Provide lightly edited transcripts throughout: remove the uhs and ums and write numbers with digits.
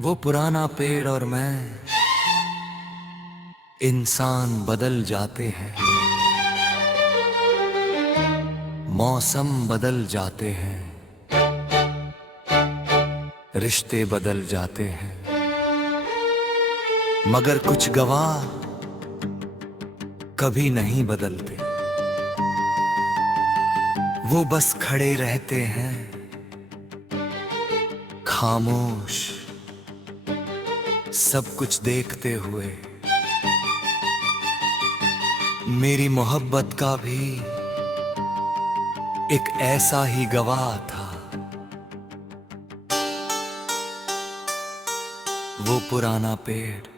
वो पुराना पेड़ और मैं, इंसान बदल जाते हैं, मौसम बदल जाते हैं, रिश्ते बदल जाते हैं, मगर कुछ गवाह कभी नहीं बदलते। वो बस खड़े रहते हैं, खामोश, सब कुछ देखते हुए। मेरी मोहब्बत का भी एक ऐसा ही गवाह था, वो पुराना पेड़।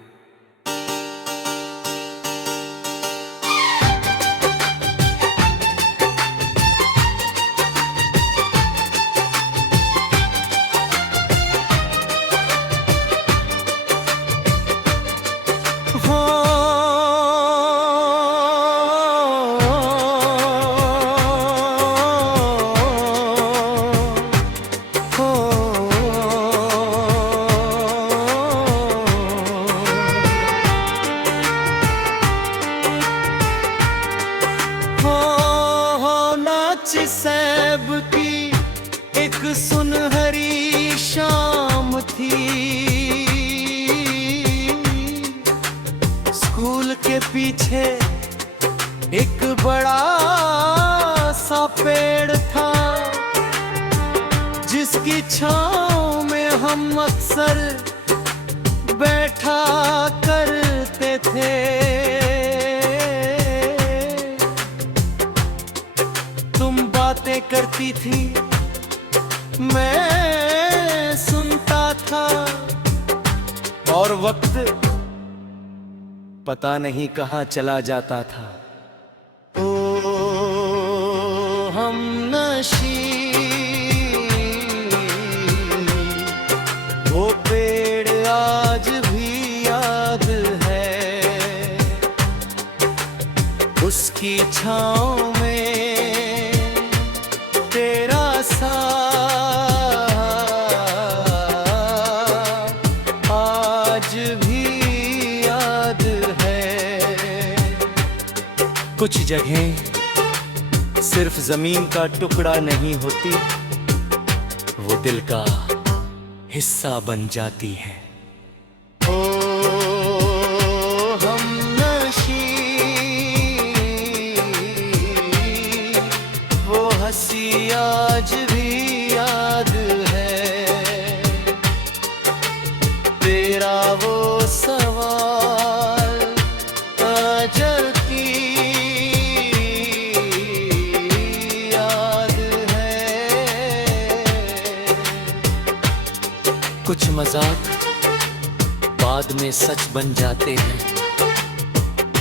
सैब की एक सुनहरी शाम थी, स्कूल के पीछे एक बड़ा सा पेड़ था, जिसकी छांव में हम अक्सर बैठा करते थे। बातें करती थी, मैं सुनता था, और वक्त पता नहीं कहाँ चला जाता था। ओ हमनशी, वो पेड़ आज भी याद है, उसकी छाँव में तेरा साथ आज भी याद है। कुछ जगहें सिर्फ जमीन का टुकड़ा नहीं होती, वो दिल का हिस्सा बन जाती है। हंसी आज भी याद है, तेरा वो सवाल अजल की याद है। कुछ मजाक बाद में सच बन जाते हैं,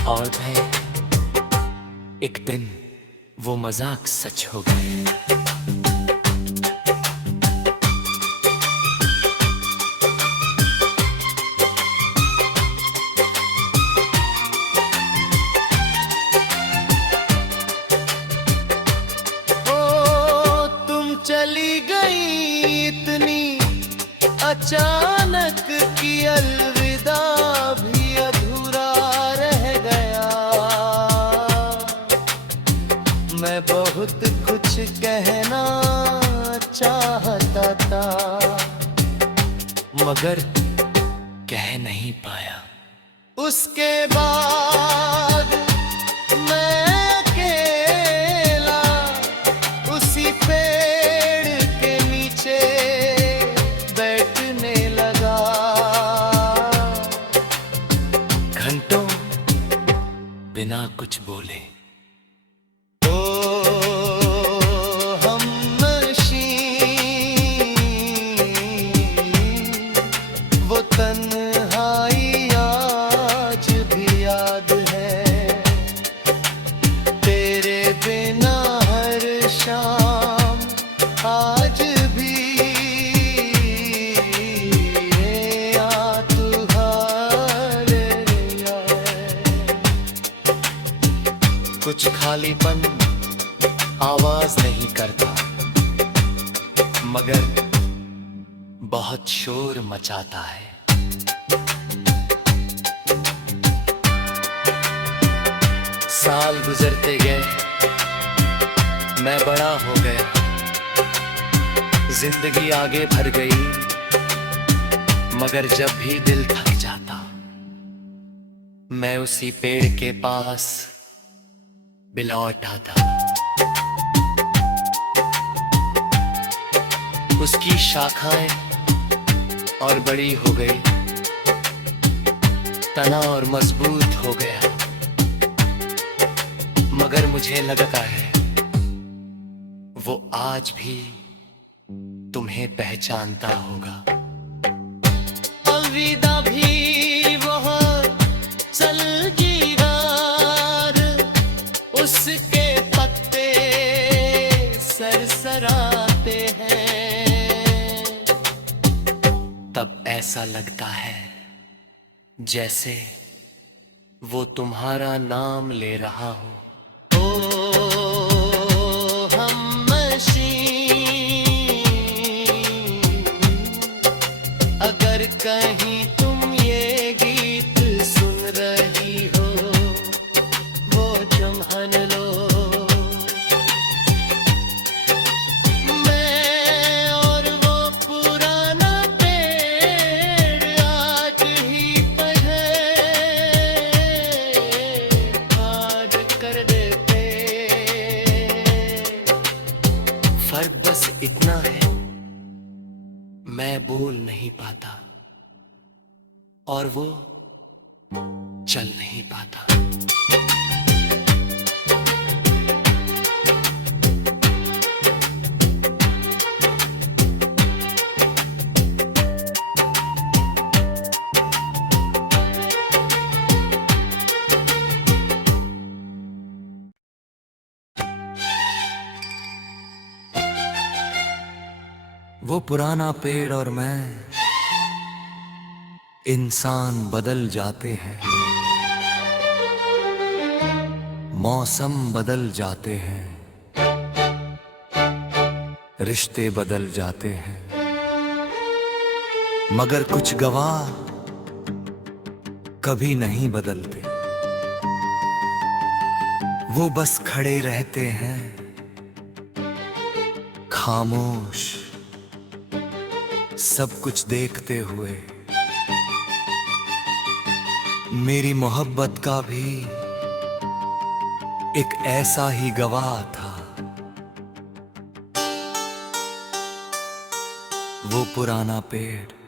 और फिर एक दिन वो मजाक सच हो गए। ओ तुम चली गई इतनी अचानक कि अलविदा भी अधूरा रह गया। मैं बहुत कुछ कहना चाहता था, मगर कह नहीं पाया। उसके बाद मैं अकेला उसी पेड़ के नीचे बैठने लगा, घंटों बिना कुछ बोले। तन्हाई आज भी याद है, तेरे बिना हर शाम आज भी याद है। कुछ खालीपन आवाज नहीं करता, मगर बहुत शोर मचाता है। साल गुजरते गए, मैं बड़ा हो गया, जिंदगी आगे बढ़ गई, मगर जब भी दिल थक जाता, मैं उसी पेड़ के पास बिलौट आता। उसकी शाखाएं और बड़ी हो गई, तना और मजबूत हो गया, मगर मुझे लगता है वो आज भी तुम्हें पहचानता होगा। अलविदा भी वो चल गिरार, उसके पत्ते सरसराते हैं, तब ऐसा लगता है जैसे वो तुम्हारा नाम ले रहा हो। अगर कहीं तुम ये गीत सुन रही हो, वो चम्हन लो, मैं और वो पुराना पेड़ आज ही पधे काट कर देते। फर्क बस इतना है, मैं बोल नहीं पाता और वो चल नहीं पाता। वो पुराना पेड़ और मैं, इंसान बदल जाते हैं, मौसम बदल जाते हैं, रिश्ते बदल जाते हैं, मगर कुछ गवाह कभी नहीं बदलते। वो बस खड़े रहते हैं, खामोश, सब कुछ देखते हुए। मेरी मोहब्बत का भी एक ऐसा ही गवाह था, वो पुराना पेड़।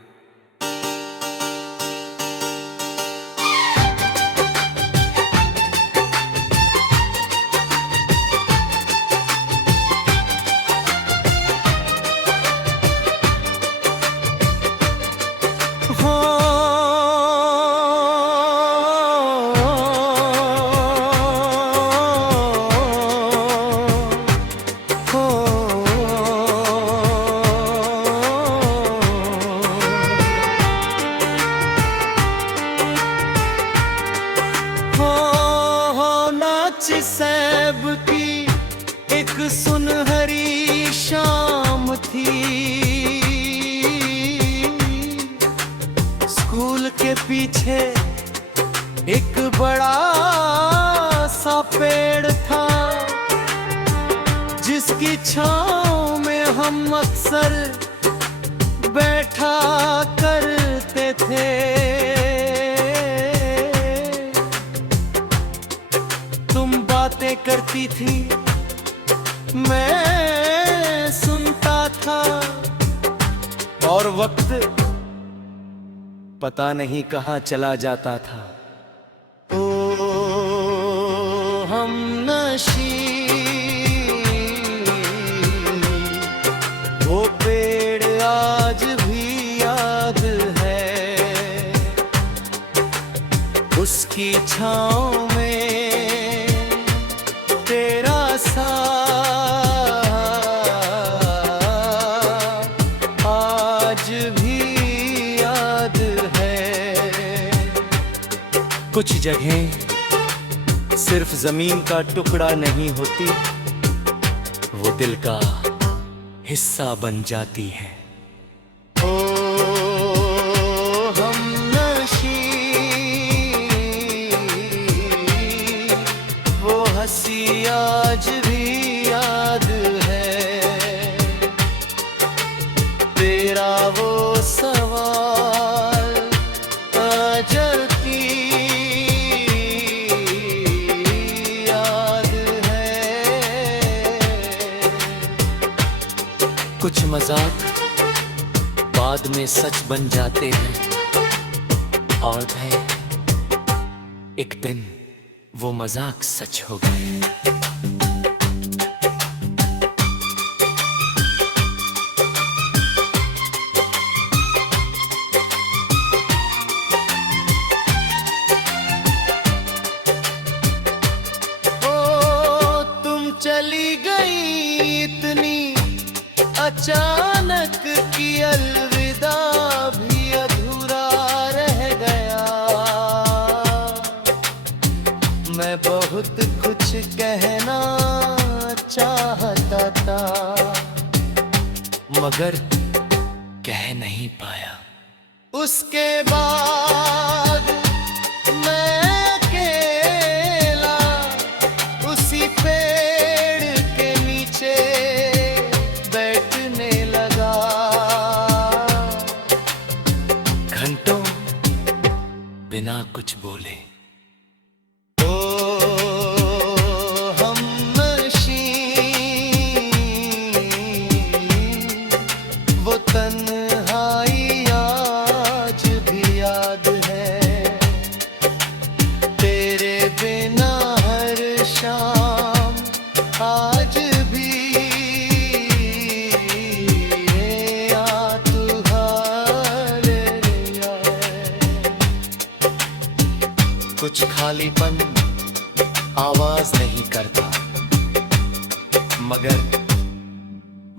सैब की एक सुनहरी शाम थी, स्कूल के पीछे एक बड़ा सा पेड़ था, जिसकी छांव में हम अक्सर बैठा करते थे। बातें करती थी, मैं सुनता था, और वक्त पता नहीं कहाँ चला जाता था। ओ हमनशी, वो पेड़ आज भी याद है, उसकी छाँव में आज भी याद है। कुछ जगहें सिर्फ जमीन का टुकड़ा नहीं होती, वो दिल का हिस्सा बन जाती है। ओ हमनशी, वो हंसी आज भी याद है, तेरा वो सवाल अजब की याद है। कुछ मजाक बाद में सच बन जाते हैं, और है एक दिन वो मजाक सच हो गए। ओ तुम चली गई इतनी अचानक कि अलविदा भी अधूरा रह गया। मैं बहुत कुछ कहना चाहता था, मगर कह नहीं पाया। उसके बाद मैं अकेला उसी पेड़ के नीचे बैठने लगा। घंटों बिना कुछ बोले वो तन्हाई आज भी याद है, तेरे बिना हर शाम आज भी कुछ खालीपन आवाज नहीं करता, मगर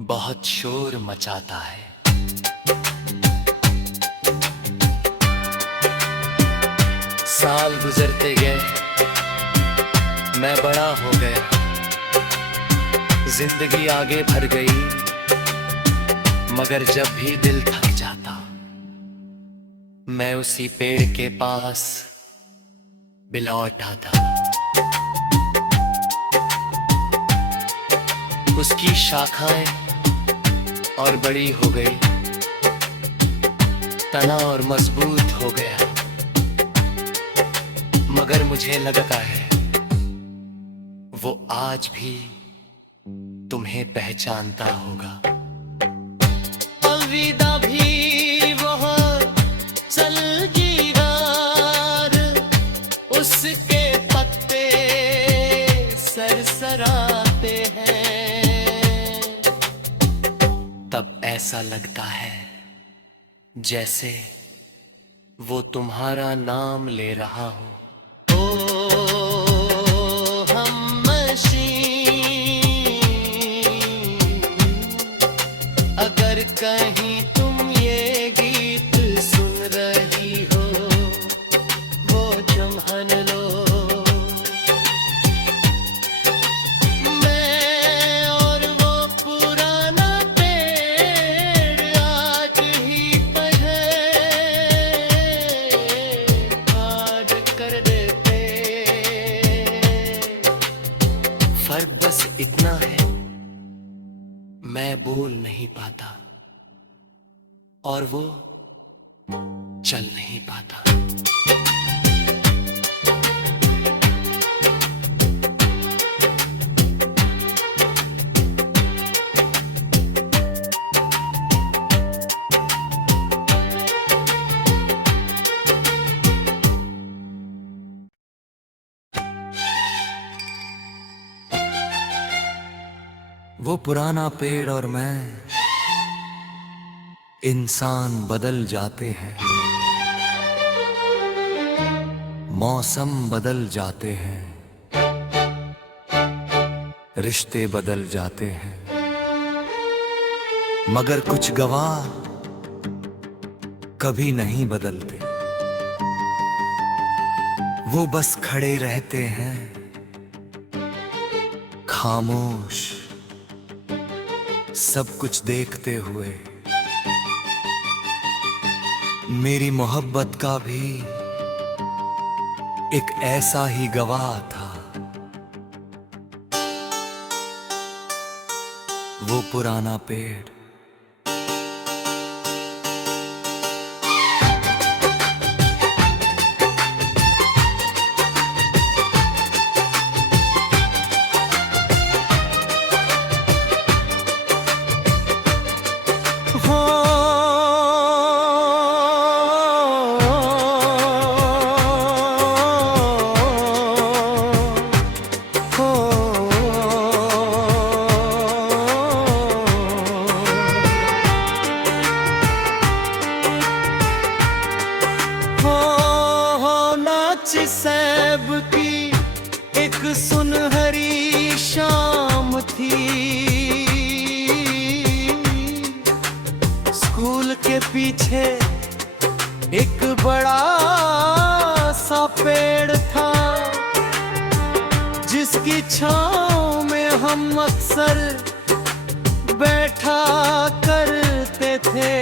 बहुत शोर मचाता है। साल गुजरते गए, मैं बड़ा हो गया, जिंदगी आगे बढ़ गई, मगर जब भी दिल थक जाता, मैं उसी पेड़ के पास बिलौट आता। उसकी शाखाएं और बड़ी हो गई, तना और मजबूत हो गया, मगर मुझे लगता है वो आज भी तुम्हें पहचानता होगा। अलविदा भी वह सलगीरार, उसके पत्ते सरसराते हैं, तब ऐसा लगता है जैसे वो तुम्हारा नाम ले रहा हो। अगर कहीं तुम ये गीत सुन रही हो, वो चम्हन लो, मैं और वो पुराना पेड़ आज ही काट कर देते। फर्क बस इतना है, मैं बोल नहीं पाता और वो चल नहीं पाता। वो पुराना पेड़ और मैं, इंसान बदल जाते हैं, मौसम बदल जाते हैं, रिश्ते बदल जाते हैं, मगर कुछ गवाह कभी नहीं बदलते। वो बस खड़े रहते हैं, खामोश, सब कुछ देखते हुए। मेरी मोहब्बत का भी एक ऐसा ही गवाह था, वो पुराना पेड़। सैब की एक सुनहरी शाम थी, स्कूल के पीछे एक बड़ा सा पेड़ था, जिसकी छांव में हम अक्सर बैठा करते थे।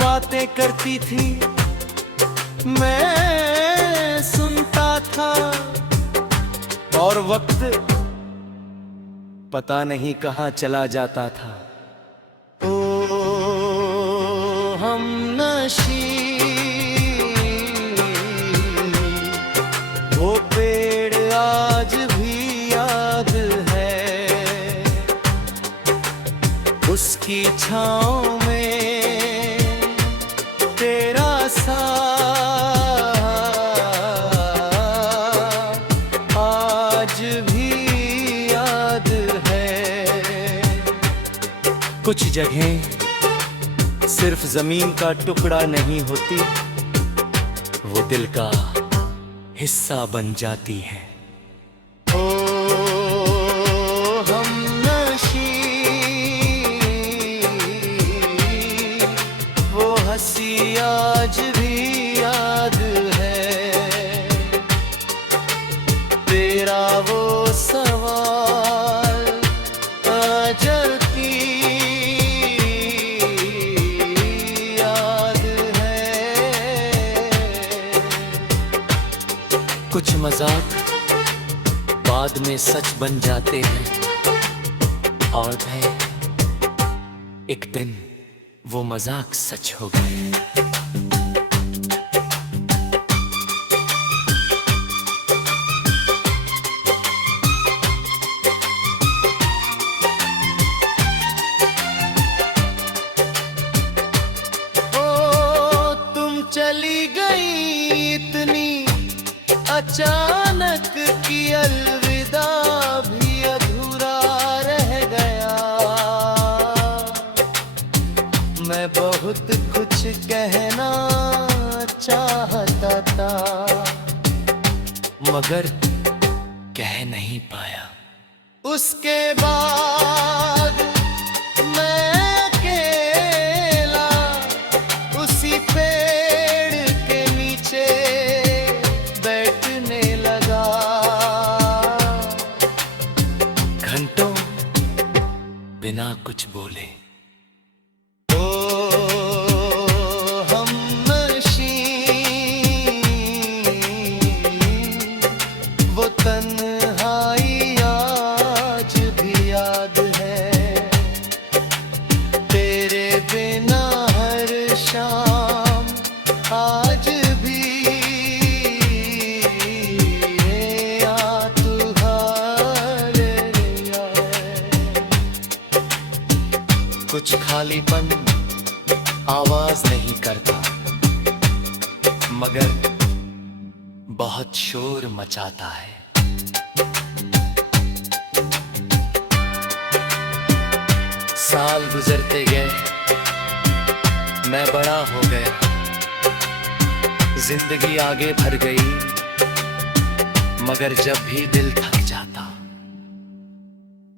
बातें करती थी, मैं सुनता था, और वक्त पता नहीं कहाँ चला जाता था। ओ हमनशी वो पेड़ आज भी याद है, उसकी छाँव में तेरा साथ आज भी याद है। कुछ जगहें सिर्फ जमीन का टुकड़ा नहीं होती, वो दिल का हिस्सा बन जाती है। हंसी आज भी याद है, तेरा वो सवाल जलती याद है। कुछ मजाक बाद में सच बन जाते हैं, और है एक दिन वो मजाक सच हो गए। ओ तुम चली गई इतनी अचानक कि अलविदा भी अधूरा रह गया। मैं बहुत कुछ कहना चाहता था, मगर कह नहीं पाया। उसके बाद मैं अकेला उसी पेड़ के नीचे बैठने लगा, घंटों बिना कुछ बोले। तन्हाई आज भी याद है, तेरे बिना हर शाम आज भी तू हाल लिया है। कुछ खालीपन आवाज नहीं करता, मगर बहुत शोर मचाता है। साल गुजरते गए, मैं बड़ा हो गया, जिंदगी आगे बढ़ गई, मगर जब भी दिल थक जाता,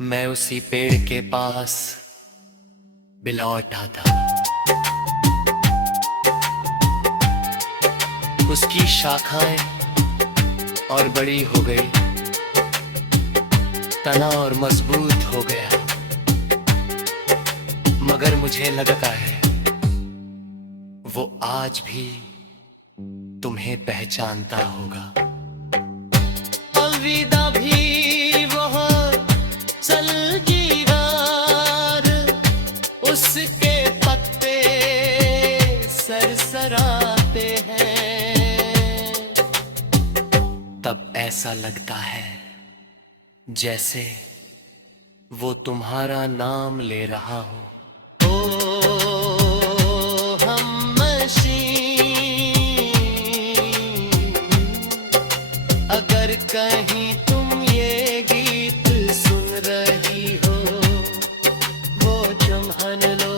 मैं उसी पेड़ के पास भी लौट आता। उसकी शाखाएं और बड़ी हो गई, तना और मजबूत हो गया, मगर मुझे लगता है वो आज भी तुम्हें पहचानता होगा। अलविदा। ऐसा लगता है जैसे वो तुम्हारा नाम ले रहा हो। ओ हमनशी, अगर कहीं तुम ये गीत सुन रही हो, वो चुम्हन लो।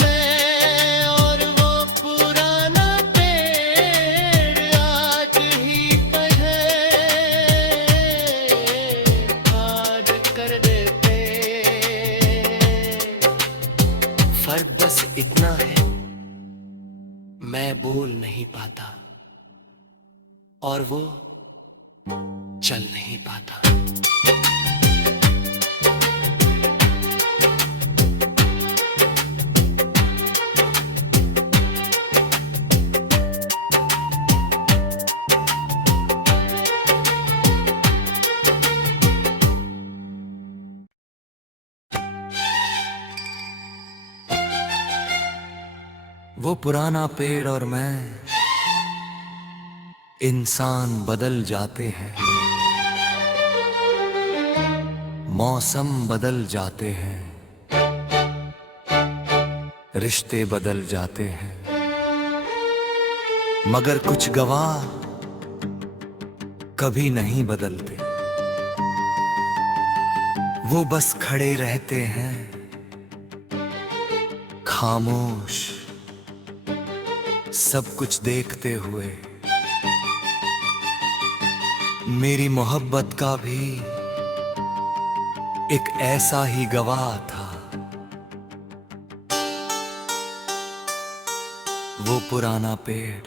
मैं और वो पुराना पेड़ आज ही पधे काट कर देते। फर्क बस इतना है, मैं बोल नहीं पाता और वो चल नहीं पाता। वो पुराना पेड़ और मैं, इंसान बदल जाते हैं, मौसम बदल जाते हैं, रिश्ते बदल जाते हैं, मगर कुछ गवाह कभी नहीं बदलते। वो बस खड़े रहते हैं, खामोश, सब कुछ देखते हुए। मेरी मोहब्बत का भी एक ऐसा ही गवाह था, वो पुराना पेड़।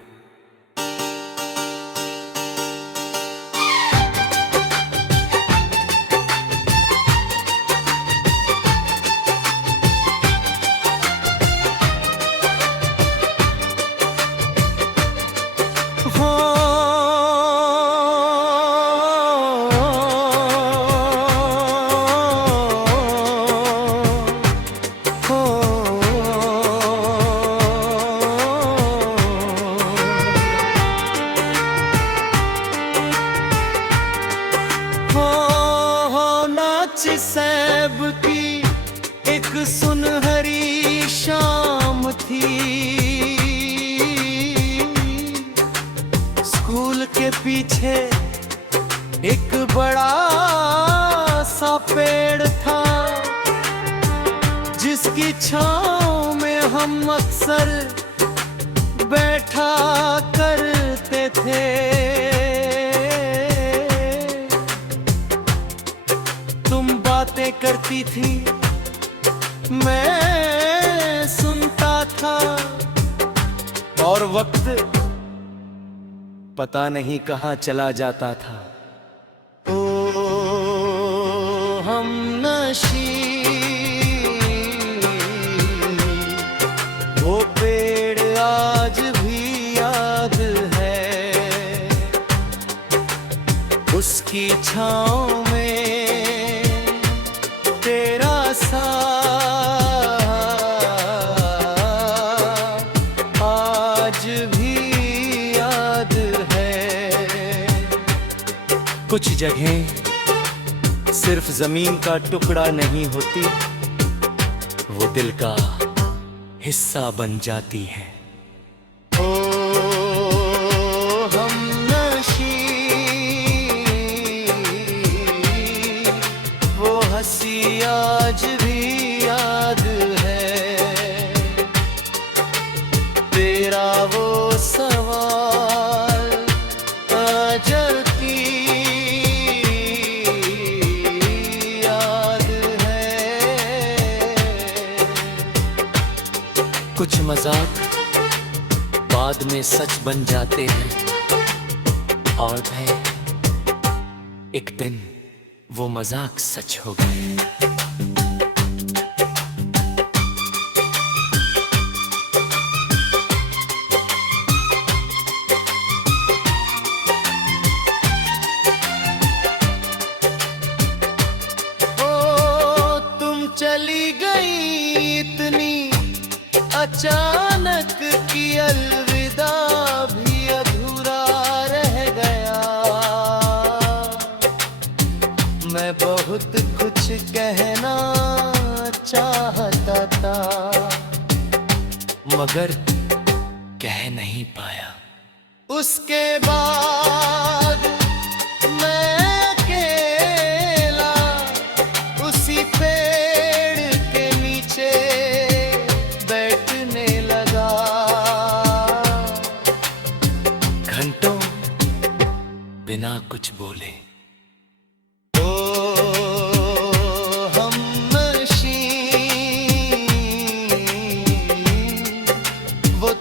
सैब की एक सुनहरी शाम थी, स्कूल के पीछे एक बड़ा सा पेड़ था, जिसकी छांव में हम अक्सर बैठा करते थे। बातें करती थी, मैं सुनता था, और वक्त पता नहीं कहां चला जाता था। ओ हमनशी, वो पेड़ आज भी याद है, उसकी छांव में तेरा साथ आज भी याद है। कुछ जगहें सिर्फ जमीन का टुकड़ा नहीं होती, वो दिल का हिस्सा बन जाती है। हंसी आज भी याद है, तेरा वो सवाल अजलती याद है। कुछ मजाक बाद में सच बन जाते हैं, और है एक दिन वो मजाक सच हो गए। ओ तुम चली गई इतनी अचानक कि अलविदा भी अधूरा कहना चाहता था मगर कह नहीं पाया। उसके बाद मैं अकेला उसी पेड़ के नीचे बैठने लगा। घंटों बिना कुछ बोले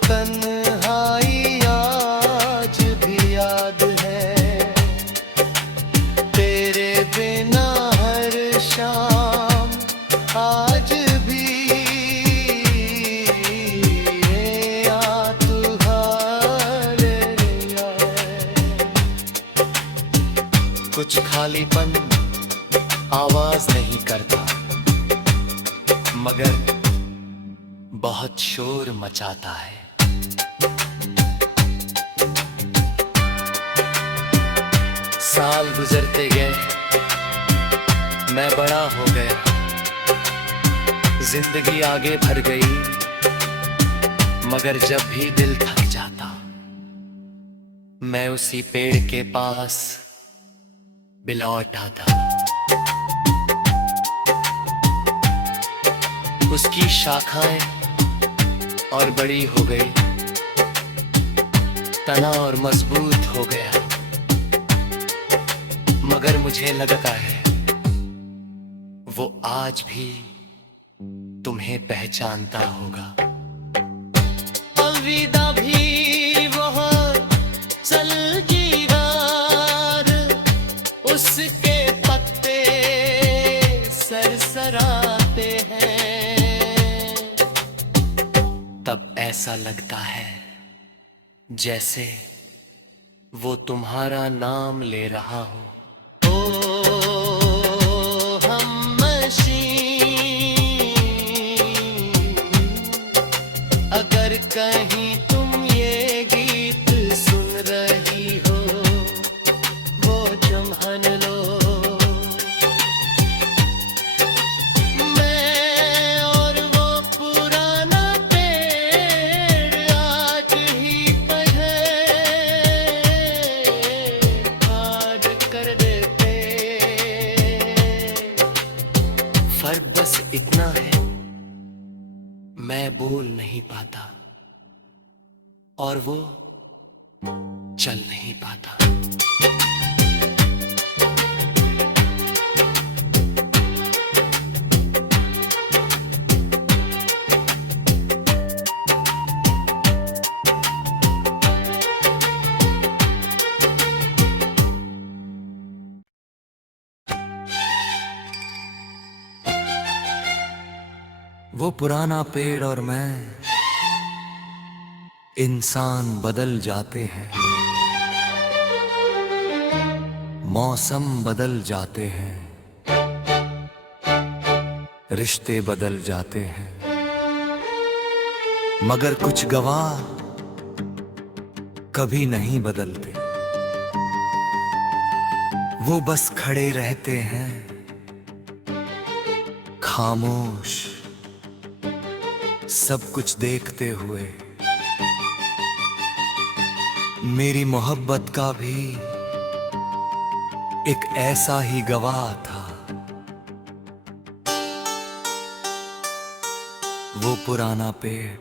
तन्हाई आज भी याद है। तेरे बिना हर शाम आज भी कुछ खालीपन आवाज नहीं करता मगर बहुत शोर मचाता है। साल गुजरते गए, मैं बड़ा हो गया, जिंदगी आगे बढ़ गई मगर जब भी दिल थक जाता मैं उसी पेड़ के पास भी लौट आता। उसकी शाखाएं और बड़ी हो गई, तना और मजबूत हो गया मगर मुझे लगता है वो आज भी तुम्हें पहचानता होगा। अलविदा भी वह चल रात, उसके पत्ते सरसराते हैं। तब ऐसा लगता है जैसे वो तुम्हारा नाम ले रहा हो। अगर कहीं तुम ये गीत सुन रही हो वो चम्हन लो। मैं और वो पुराना पेड़ आज ही काट कर देते। फर्क बस इतना है मैं बोल नहीं पाता और वो चल नहीं पाता। वो पुराना पेड़ और मैं, इंसान बदल जाते हैं, मौसम बदल जाते हैं, रिश्ते बदल जाते हैं मगर कुछ गवाह कभी नहीं बदलते। वो बस खड़े रहते हैं खामोश, सब कुछ देखते हुए। मेरी मोहब्बत का भी एक ऐसा ही गवाह था, वो पुराना पेड़।